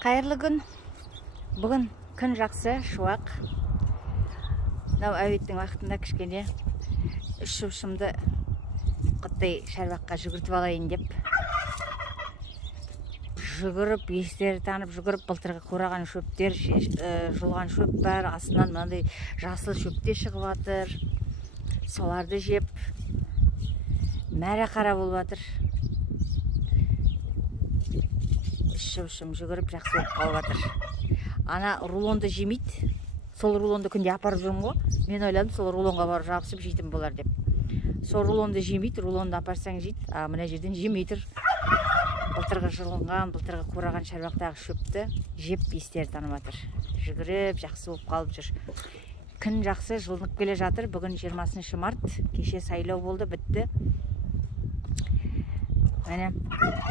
Қайырлы күн. Бүгін күн жақсы, шуақ. Мынау әуеттің уақытында кішкене үш шөпшімді қыттай шарбаққа жүгіртіп алайын деп. Жүгіріп, естері танып жүгіріп, былтырғы қураған шөптер, жұлған шөп бар, астынан мынандай жасыл шөпте шығып жатыр. Соларды жеп, мәрі қара болып жатыр. Шөпшім жүгіріп жақсы болып қалып жатыр. Ана рулонды жемейді. Сол рулонды күнде апарып жүрмін ғой. Мен ойладым, сол рулонға барып жабысып жейтін болар деп. Сол рулонды жемейді, рулонды апарсаң жейді. Мына жерден жемейді. Былтырғы жылынған, былтырғы қураған шарбақтағы шөпті жеп естері танып жатыр. Жүгіріп жақсы болып қалып жүр. Күн жақсы, жылынып келе жатыр. Бүгін 20 март. Кеше сайлау болды, бітті. Міне,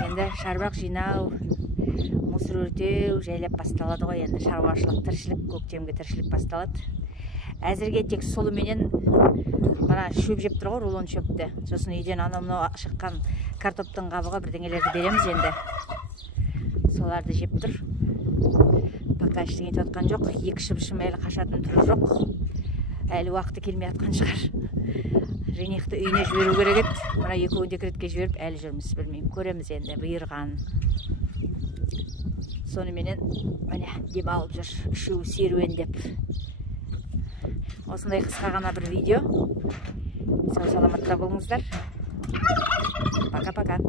енді шарбақ жинау, мусор өртеу жайлап басталады ғой. Енді шаруашылық, тіршілік, көктемге тіршілік басталады. Әзірге тек солыменен мына шөп жеп тұр ғой, рулон шөпті. Сосын үйден анау шыққан картоптың қабығы бірдеңелерді береміз енді. Соларды жеп тұр. Пока ештеңе етіп жатқан жоқ. Екі шөпшім әлі қашатын түрі жоқ. Әлі уақыты келмей жатқан шығар. Женихті үйіне жіберу керек еді. Мына екеуін декретке жіберіп әлі жүрміз, білмеймін. Көреміз енді бұйырған. Соныменен міне демалып жүр, үшеуі серуендеп. Осындай қысқа ғана бір видео. Сау саламатта болыңыздар. Пока-пока.